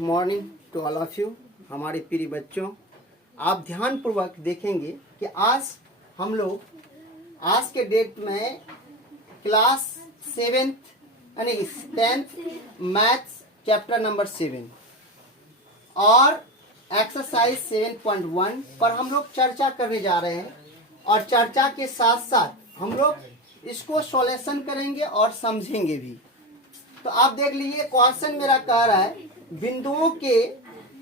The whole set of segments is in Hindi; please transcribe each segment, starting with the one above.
Morning to all of you. हमारे प्रिय बच्चों, आप ध्यानपूर्वक देखेंगे कि आज हम लोग आज के डेट में क्लास 7th यानी 10th मैथ्स चैप्टर नंबर 7 और एक्सरसाइज 7.1 पर हम लोग चर्चा करने जा रहे हैं और चर्चा के साथ साथ हम लोग इसको सॉल्यूशन करेंगे और समझेंगे भी। तो आप देख लीजिए, क्वेश्चन मेरा कह रहा है बिंदुओं के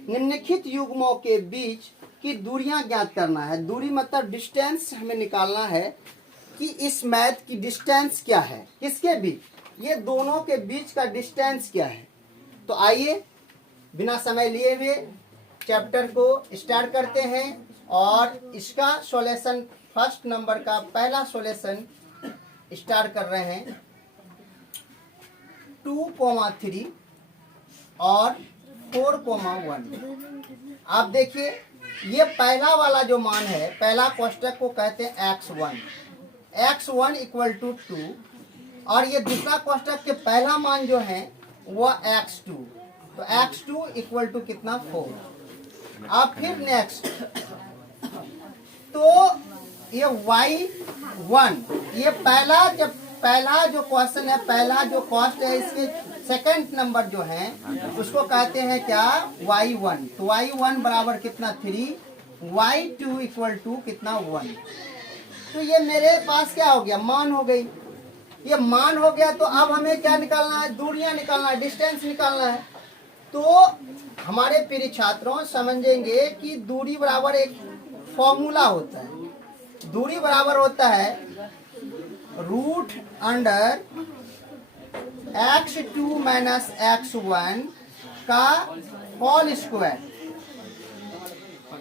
निम्नलिखित युग्मों के बीच की दूरियां ज्ञात करना है। दूरी मतलब डिस्टेंस हमें निकालना है कि इस मैथ की डिस्टेंस क्या है, किसके बीच, ये दोनों के बीच का डिस्टेंस क्या है। तो आइए बिना समय लिए हुए चैप्टर को स्टार्ट करते हैं और इसका सॉल्यूशन फर्स्ट नंबर का पहला सॉल्यूशन स्टार्ट कर रहे हैं। 2,3 और 4,1। आप देखिए, ये पहला वाला जो मान है, पहला कोष्टक को कहते हैं x1 इक्वल टू 2 और ये दूसरा कोष्टक के पहला मान जो है वह x2, तो x2 इक्वल टू कितना 4। अब फिर नेक्स्ट, तो ये y1, ये पहला जो क्वेश्चन है, पहला जो कॉस्ट है, इसके सेकंड नंबर जो है उसको कहते हैं क्या, y1। तो y1 बराबर कितना 3, y2 इक्वल टू कितना 1। तो ये मेरे पास क्या हो गया, मान हो गई। ये मान हो गया तो अब हमें क्या निकालना है, दूरियां निकालना है, डिस्टेंस निकालना है। तो हमारे प्रिय छात्रों समझेंगे कि दूरी बराबर एक फॉर्मूला होता है। दूरी बराबर होता है root under x2 minus x1 का whole square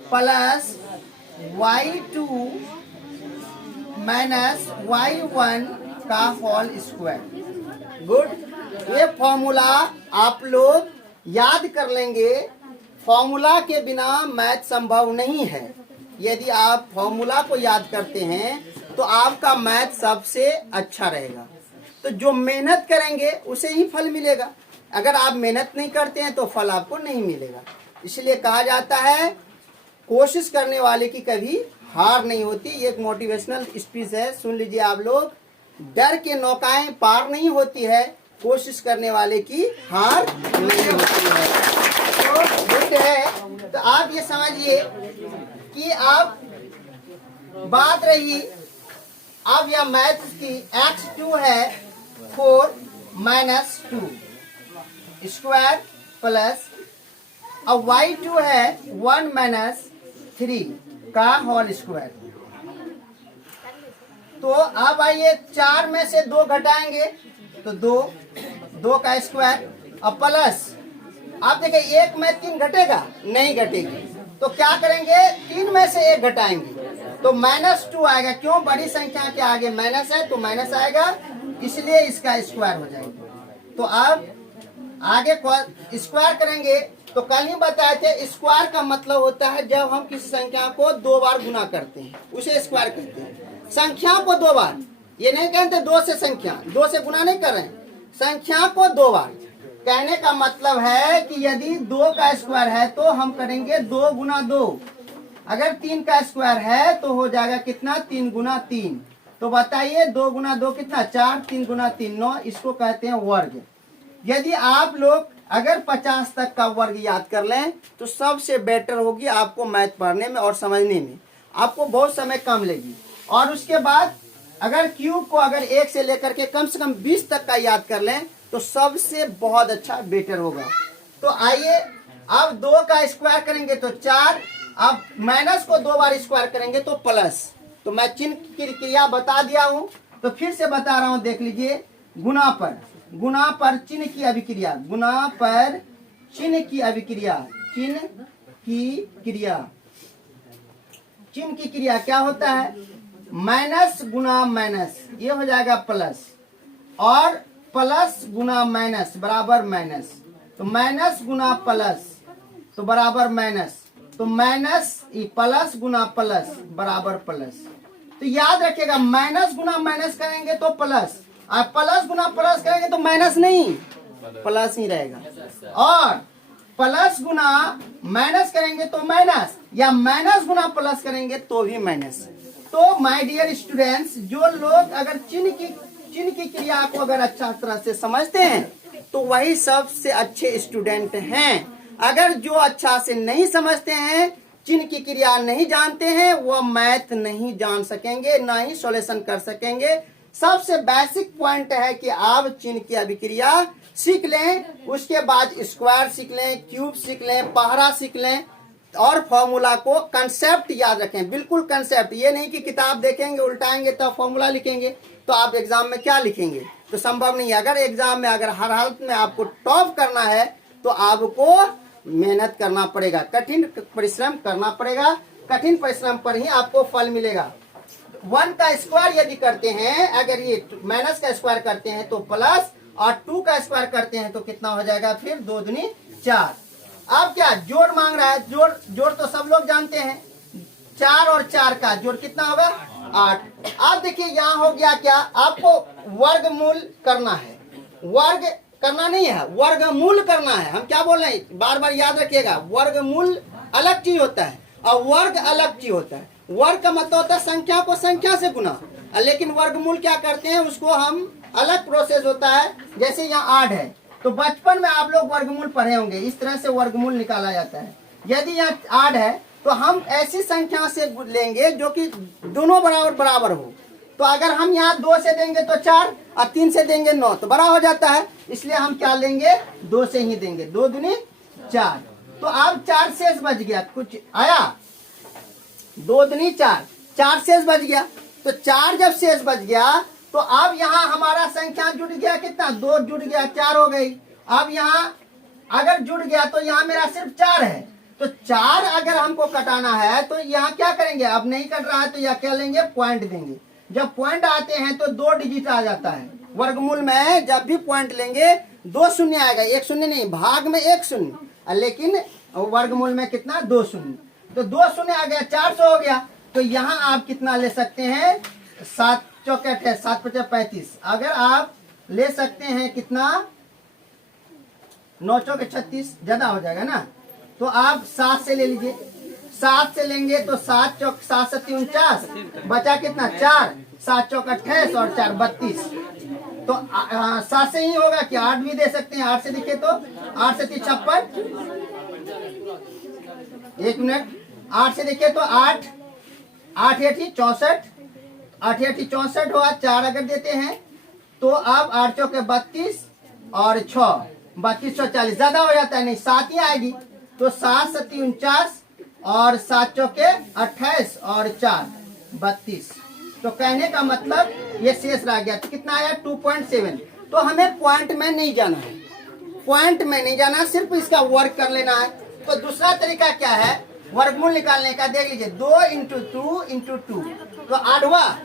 plus y2 minus y1 का होल स्क्वायर। गुड। ये फॉर्मूला आप लोग याद कर लेंगे। फॉर्मूला के बिना मैथ संभव नहीं है। यदि आप फॉर्मूला को याद करते हैं तो आपका मैथ सबसे अच्छा रहेगा। तो जो मेहनत करेंगे उसे ही फल मिलेगा। अगर आप मेहनत नहीं करते हैं तो फल आपको नहीं मिलेगा। इसलिए कहा जाता है कोशिश करने वाले की कभी हार नहीं होती। ये एक मोटिवेशनल स्पीच है, सुन लीजिए आप लोग। डर के नौकाएं पार नहीं होती है, कोशिश करने वाले की हार नहीं होती है। तो गुड है। तो आप ये समझिए कि अब बात रही, अब यह मैथ की x2 है 4 माइनस 2 स्क्वायर प्लस, अब y2 है 1 माइनस 3 का होल स्क्वायर। तो अब आइए 4 में से 2 घटाएंगे तो 2 का स्क्वायर, अब प्लस, आप देखिए 1 में 3 घटेगा, नहीं घटेगी। तो क्या करेंगे, 3 में से 1 घटाएंगे तो -2 आएगा। क्यों, बड़ी संख्या के आगे माइनस है तो माइनस आएगा, इसलिए इसका स्क्वायर हो जाएगा। तो अब आगे स्क्वायर करेंगे तो कल ही बताए थे, स्क्वायर का मतलब होता है जब हम किसी संख्या को 2 बार गुना करते हैं उसे स्क्वायर कहते हैं। संख्या को 2 बार, ये नहीं कहते 2 से संख्या, 2 से गुना नहीं कर रहे हैं, संख्या को 2 बार। कहने का मतलब है कि यदि 2 का स्क्वायर है तो हम करेंगे 2 गुना 2। अगर 3 का स्क्वायर है तो हो जाएगा कितना, 3 गुना 3। तो बताइए 2 गुना 2 कितना, 4, 3 गुना 3 9। इसको कहते हैं वर्ग। यदि आप लोग अगर 50 तक का वर्ग याद कर लें तो सबसे बेटर होगी आपको मैथ पढ़ने में और समझने में, आपको बहुत समय कम लेगी। और उसके बाद अगर क्यूब को अगर 1 से लेकर के कम से कम 20 तक का याद कर लें तो सबसे बहुत अच्छा बेटर होगा। तो आइए अब 2 का स्क्वायर करेंगे तो 4, अब माइनस को 2 बार स्क्वायर करेंगे तो प्लस। तो मैं चिन्ह की क्रिया बता दिया हूं, तो फिर से बता रहा हूं, देख लीजिए। गुना पर चिन्ह की अभिक्रिया, गुना पर चिन्ह की अभिक्रिया, चिन्ह की क्रिया क्या होता है, माइनस गुना माइनस, ये हो जाएगा प्लस, और प्लस गुना माइनस बराबर माइनस। तो माइनस गुना प्लस तो बराबर माइनस, तो माइनस प्लस गुना प्लस बराबर प्लस। तो याद रखिएगा, माइनस गुना माइनस करेंगे तो प्लस, और प्लस गुना प्लस करेंगे तो माइनस नहीं, प्लस ही रहेगा। और प्लस गुना माइनस करेंगे तो माइनस, या माइनस गुना प्लस करेंगे तो भी माइनस। तो माय डियर स्टूडेंट्स, जो लोग अगर चिन्ह की क्रिया को अगर अच्छा तरह से समझते हैं तो वही सबसे अच्छे स्टूडेंट हैं। अगर जो अच्छा से नहीं समझते हैं, चिन्ह की क्रिया नहीं जानते हैं, वो मैथ नहीं जान सकेंगे, ना ही सॉल्यूशन कर सकेंगे। सबसे बेसिक पॉइंट है कि आप चिन्ह की अभिक्रिया सीख लें, उसके बाद स्क्वायर सीख लें, क्यूब सीख लें, पहरा सीख लें, और फॉर्मूला को कंसेप्ट याद रखें, बिल्कुल कंसेप्ट। ये नहीं कि किताब देखेंगे उल्टाएंगे तो फॉर्मूला लिखेंगे, तो आप एग्जाम में क्या लिखेंगे, तो संभव नहीं है। अगर एग्जाम में अगर हर हालत में आपको टॉप करना है तो आपको मेहनत करना पड़ेगा, कठिन परिश्रम करना पड़ेगा, कठिन परिश्रम पर ही आपको फल मिलेगा। 1 का स्क्वायर यदि करते हैं, अगर ये माइनस का स्क्वायर करते हैं तो प्लस, और 2 का स्क्वायर करते हैं तो कितना हो जाएगा, फिर 2 दूनी 4। अब क्या जोड़ मांग रहा है, जोड़ तो सब लोग जानते हैं, 4 और 4 का जोड़ कितना होगा, 8। अब देखिए यहाँ हो गया क्या, आपको वर्गमूल करना है, वर्ग करना नहीं है, वर्गमूल करना है। हम क्या बोल रहे हैं, बार बार याद रखिएगा, वर्गमूल अलग चीज होता है और वर्ग अलग चीज होता है। वर्ग का मतलब होता है संख्या को संख्या से गुना, लेकिन वर्गमूल क्या करते हैं, उसको हम अलग प्रोसेस होता है। जैसे यहाँ 8 है तो बचपन में आप लोग वर्गमूल पढ़े होंगे, इस तरह से वर्गमूल निकाला जाता है। यदि यहाँ 8 है तो हम ऐसी संख्या से लेंगे जो कि दोनों बराबर बराबर हो। तो अगर हम यहाँ 2 से देंगे तो 4, और 3 से देंगे 9, तो बड़ा हो जाता है, इसलिए हम क्या लेंगे, 2 से ही देंगे, 2 दूनी 4। तो अब 4 शेष बच गया, कुछ आया, 2 दूनी 4, 4 शेष बच गया। तो 4 जब शेष बच गया तो अब यहाँ हमारा संख्या जुड़ गया, कितना, 2 जुड़ गया, 4 हो गई। अब यहाँ अगर जुड़ गया तो यहाँ मेरा सिर्फ 4 है, तो 4 अगर हमको कटाना है तो यहाँ क्या करेंगे, अब नहीं कट रहा है तो यहाँ क्या लेंगे, पॉइंट देंगे। जब पॉइंट आते हैं तो 2 डिजिट आ जाता है वर्गमूल में। जब भी पॉइंट लेंगे 2 शून्य आएगा, 1 शून्य नहीं, भाग में 1 शून्य, लेकिन वर्गमूल में कितना, 2 शून्य। तो 2 शून्य आ गया, 400 हो गया। तो यहाँ आप कितना ले सकते हैं, 7 चौकट है, 7 पचास 35। अगर आप ले सकते हैं कितना, 9 चौके 36, ज्यादा हो जाएगा ना, तो आप 7 से ले लीजिए। 7 से लेंगे तो 7 चौक 7 सत्ती 49, बचा कितना, 4, 7 चौक 28 और 4 32। तो 7 से ही होगा कि 8 भी दे सकते हैं, 8 से दिखे तो 8 सत्ती 56, 1 मिनट, 8 से देखे तो 8 8 एठी 64, 8 एठी 64 हुआ। 4 अगर देते हैं तो अब 8 चौके 32 और 6 32 40, ज्यादा हो जाता है, नहीं 7 ही आएगी। तो 7 सत्ती 49 और 7 चौके 28 और 4 32। तो कहने का मतलब ये शेष रह गया, तो कितना आया, 2.7। तो हमें पॉइंट में नहीं जाना है, पॉइंट में नहीं जाना, सिर्फ इसका वर्क कर लेना है। तो दूसरा तरीका क्या है वर्गमूल निकालने का, देख लीजिए, 2 इंटू 2 इंटू 2, तो 8 हुआ,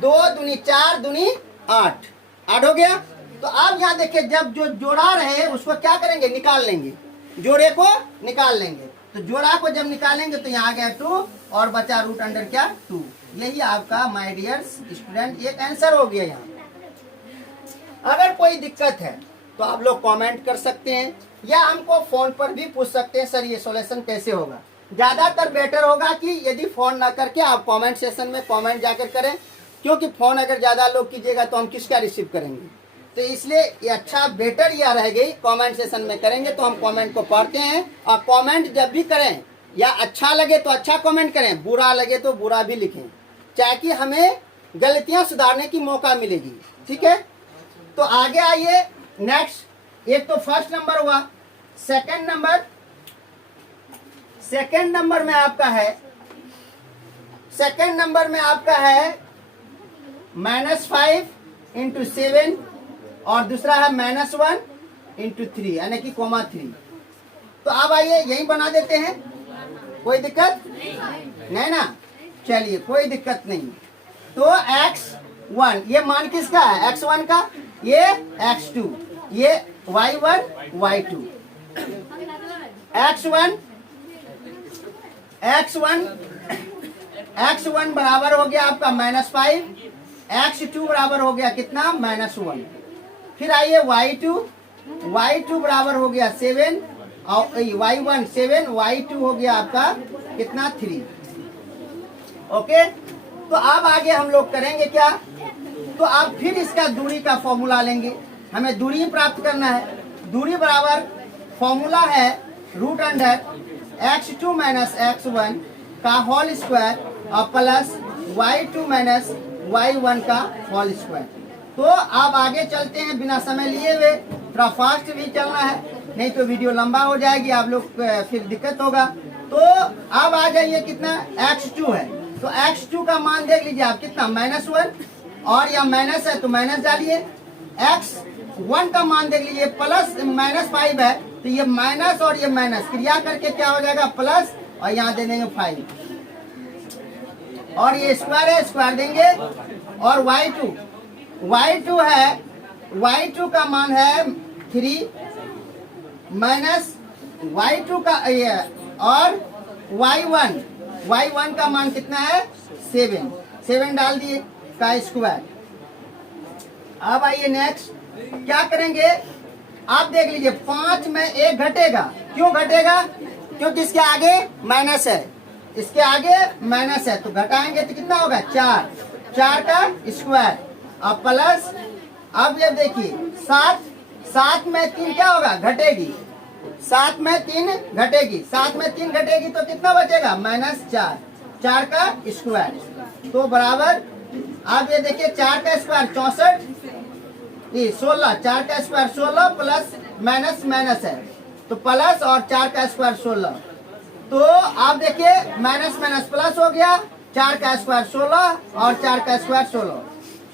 2 दूनी 4 दूनी 8, 8 हो गया। तो आप यहाँ देखिए, जब जो जोड़ा रहे उसको क्या करेंगे, निकाल लेंगे, जोड़े को निकाल लेंगे। तो जोड़ा को जब निकालेंगे तो यहाँ आ गया 2 और बचा रूट अंडर क्या, 2। यही आपका माय डियर स्टूडेंट एक आंसर हो गया यहाँ। अगर कोई दिक्कत है तो आप लोग कमेंट कर सकते हैं, या हमको फोन पर भी पूछ सकते हैं, सर ये सॉल्यूशन कैसे होगा। ज्यादातर बेटर होगा कि यदि फोन ना करके आप कमेंट सेशन में कमेंट जाकर करें, क्योंकि फोन अगर ज्यादा लोग कीजिएगा तो हम किसका रिसीव करेंगे। तो इसलिए ये अच्छा बेटर यह रहेगी, कमेंट सेशन में करेंगे तो हम कमेंट को पढ़ते हैं, और कमेंट जब भी करें या अच्छा लगे तो अच्छा कमेंट करें, बुरा लगे तो बुरा भी लिखें, ताकि हमें गलतियां सुधारने की मौका मिलेगी। ठीक है, तो आगे आइए नेक्स्ट। एक तो फर्स्ट नंबर हुआ, सेकंड नंबर में आपका है, सेकंड नंबर में आपका है -5 इंटू 7, और दूसरा है -1 इंटू 3 यानी कि कोमा 3। तो अब आइए यही बना देते हैं, कोई दिक्कत नहीं ना, चलिए कोई दिक्कत नहीं। तो x1 ये मान किसका है, x1 का, ये x2, ये y1 y2, x1 बराबर हो गया आपका -5, x2 बराबर हो गया कितना, -1। फिर आइए y2 बराबर हो गया 7, और y1 7, y2 हो गया आपका कितना 3। ओके, तो अब आगे हम लोग करेंगे क्या, तो आप फिर इसका दूरी का फॉर्मूला लेंगे। हमें दूरी प्राप्त करना है। दूरी बराबर फॉर्मूला है root under x2 minus x1 का होल स्क्वायर और प्लस y2 माइनस y1 का होल स्क्वायर। तो आप आगे चलते हैं बिना समय लिए हुए, थोड़ा फास्ट भी चलना है, नहीं तो वीडियो लंबा हो जाएगी, आप लोग फिर दिक्कत होगा। तो अब आ जाइए, कितना x2 है, तो x2 का मान देख लीजिए आप कितना -1, और यह माइनस है तो माइनस डालिए। x1 का मान देख लीजिए प्लस -5 है, तो ये माइनस और ये माइनस क्रिया करके क्या हो जाएगा प्लस, और यहाँ दे देंगे 5, और ये स्क्वायर है, स्क्वायर देंगे। और y2 है, y2 का मान है 3 माइनस y2 का ये, और y1 का मान कितना है 7 डाल दिए का स्क्वायर। अब आइए नेक्स्ट क्या करेंगे, आप देख लीजिए 5 में 1 घटेगा। क्यों घटेगा, क्योंकि इसके आगे माइनस है, इसके आगे माइनस है, तो घटाएंगे तो कितना होगा 4 का स्क्वायर और प्लस। अब ये देखिए 7 में 3 क्या होगा, घटेगी, 7 में 3 घटेगी, 7 में 3 घटेगी तो कितना बचेगा -4 का स्क्वायर। तो बराबर आप ये देखिए 4 का स्क्वायर 64, ये 16, 4 का स्क्वायर 16 प्लस माइनस है तो प्लस, और 4 का स्क्वायर 16, तो आप देखिए माइनस प्लस हो गया, 4 का स्क्वायर 16 और 4 का स्क्वायर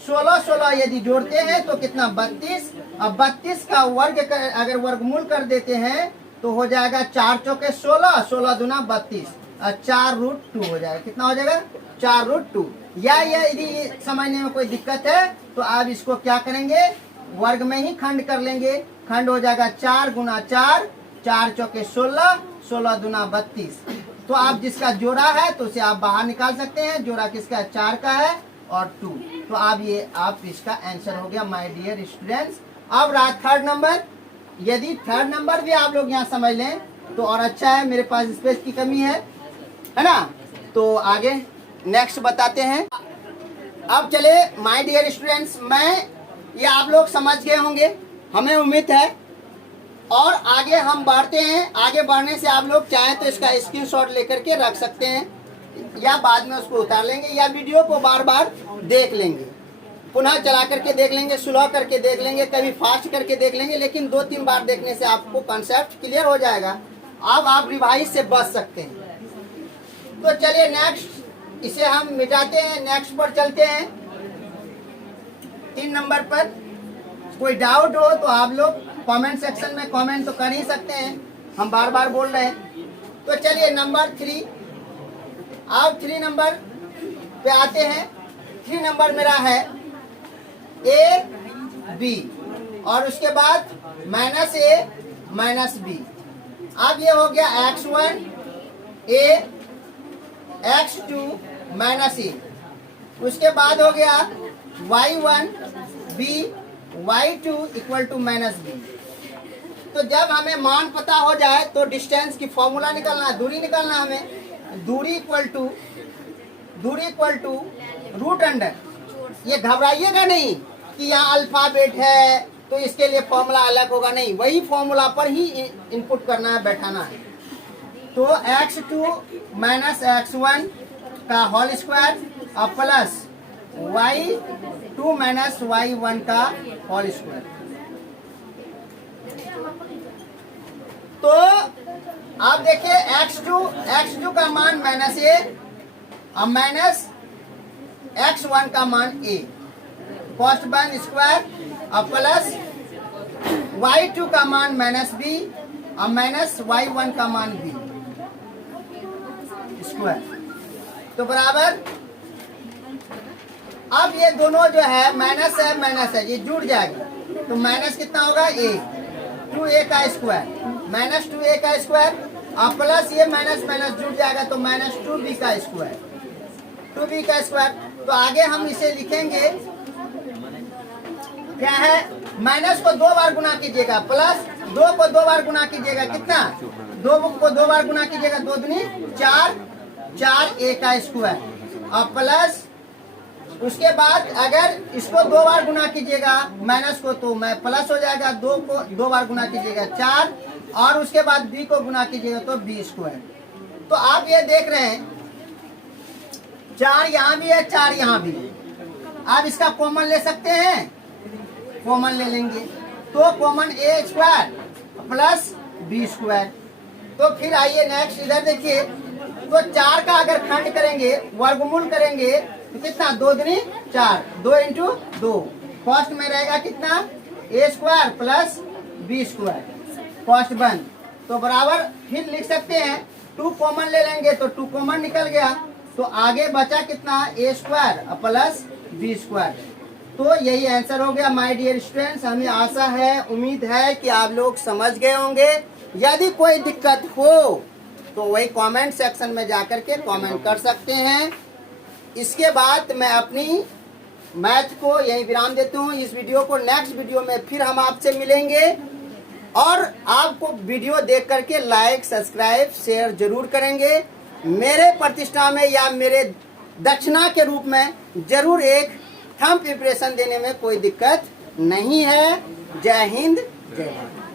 16 यदि जोड़ते हैं तो कितना 32, अब 32 का वर्ग अगर वर्गमूल कर देते हैं तो हो जाएगा 4 चौके 16, 16 दूना 32, और 4√2 हो जाएगा। कितना हो जाएगा 4√2। या यदि समझने में कोई दिक्कत है तो आप इसको क्या करेंगे, वर्ग में ही खंड कर लेंगे। खंड हो जाएगा 4 गुना 4, 4 चौके 16, 16 दूना 32। तो आप जिसका जोड़ा है तो उसे आप बाहर निकाल सकते हैं। जोड़ा किसका 4 का है और 2, तो आप इसका आंसर हो गया माय डियर स्टूडेंट्स। अब रहा थर्ड नंबर। यदि थर्ड नंबर भी आप लोग यहाँ समझ लें तो और अच्छा है, मेरे पास स्पेस की कमी है ना। तो आगे नेक्स्ट बताते हैं। अब चले माय डियर स्टूडेंट्स, ये आप लोग समझ गए होंगे, हमें उम्मीद है। और आगे हम बढ़ते हैं। आगे बढ़ने से आप लोग चाहें तो इसका स्क्रीनशॉट लेकर के रख सकते हैं, या बाद में उसको उतार लेंगे, या वीडियो को बार बार देख लेंगे, पुनः चला करके देख लेंगे, स्लो करके देख लेंगे, कभी फास्ट करके देख लेंगे। लेकिन 2-3 बार देखने से आपको कॉन्सेप्ट क्लियर हो जाएगा। अब आप रिवाइज से बच सकते हैं। तो चलिए नेक्स्ट, इसे हम मिटाते हैं, नेक्स्ट पर चलते हैं। 3 नंबर पर कोई डाउट हो तो आप लोग कमेंट सेक्शन में कमेंट तो कर ही सकते हैं, हम बार बार बोल रहे हैं। तो चलिए नंबर 3, अब 3 नंबर पे आते हैं। 3 नंबर मेरा है A B, और उसके बाद -A -B। अब ये हो गया x1 A x2 -A, उसके बाद हो गया y1 B y2 = -B। तो जब हमें मान पता हो जाए तो डिस्टेंस की फॉर्मूला निकालना है, दूरी निकालना है हमें। दूरी इक्वल टू रूट अंडर, ये घबराइएगा नहीं कि यहाँ अल्फाबेट है तो इसके लिए फॉर्मूला अलग होगा, नहीं, वही फॉर्मूला पर ही इनपुट करना है, बैठाना है। तो x2 - x1 का होल स्क्वायर और प्लस y2 - y1 का होल स्क्वायर। तो आप देखिए x2 का मान -A और माइनस x1 का मान A, कॉस्ट बन स्क्वायर और प्लस y2 का मान -B और माइनस y1 का मान B स्क्वायर। तो बराबर, अब ये दोनों जो है माइनस है, ये जुड़ जाएगा, तो माइनस कितना होगा A, 2A का स्क्वायर, -2A का स्क्वायर और प्लस ये माइनस जुड़ जाएगा तो -2B का स्क्वायर, 2B का स्क्वायर। तो आगे हम इसे लिखेंगे क्या है, माइनस को 2 बार गुना कीजिएगा, प्लस 2 को 2 बार गुना कीजिएगा, कितना 2 को 2 बार गुना कीजिएगा, 2 दूनी 4, 4a का स्क्वायर और प्लस उसके बाद अगर इसको 2 बार गुना कीजिएगा माइनस को तो मैं प्लस हो जाएगा, 2 को 2 बार गुना कीजिएगा 4 और उसके बाद b को गुना कीजिएगा तो b स्क्वायर। तो आप ये देख रहे हैं 4 यहाँ भी है 4 यहाँ भी है, आप इसका कॉमन ले सकते हैं, कॉमन ले लेंगे तो common a square plus b square. तो फिर आइए नेक्स्ट इधर देखिए, तो 4 का अगर खंड करेंगे वर्गमूल करेंगे तो कितना 2 दूनी 4, 2 इंटू 2, फर्स्ट में रहेगा कितना a square plus b square, first बन तो बराबर फिर लिख सकते हैं 2 कॉमन ले लेंगे तो 2 कॉमन निकल गया, तो आगे बचा कितना a square plus b square. तो यही आंसर हो गया माय डियर स्टूडेंट्स। हमें आशा है, उम्मीद है कि आप लोग समझ गए होंगे। यदि कोई दिक्कत हो तो वही कमेंट सेक्शन में जाकर के कमेंट कर सकते हैं। इसके बाद मैं अपनी मैथ को यही विराम देता हूँ। इस वीडियो को नेक्स्ट वीडियो में फिर हम आपसे मिलेंगे और आपको वीडियो देख करके लाइक सब्सक्राइब शेयर जरूर करेंगे। मेरे प्रतिष्ठा में या मेरे दक्षिणा के रूप में जरूर एक थंब इंप्रेशन देने में कोई दिक्कत नहीं है। जय हिंद, जय भारत।